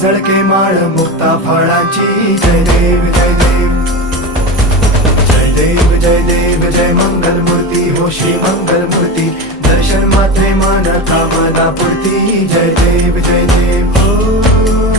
झळके माळ मुक्ता फळाची जय देव जय देव जय देव जय देव जय मंगल मूर्ती हो श्री मंगल मूर्ती दर्शन मात्रे मान कामना पूर्ती जय देव जय देव हो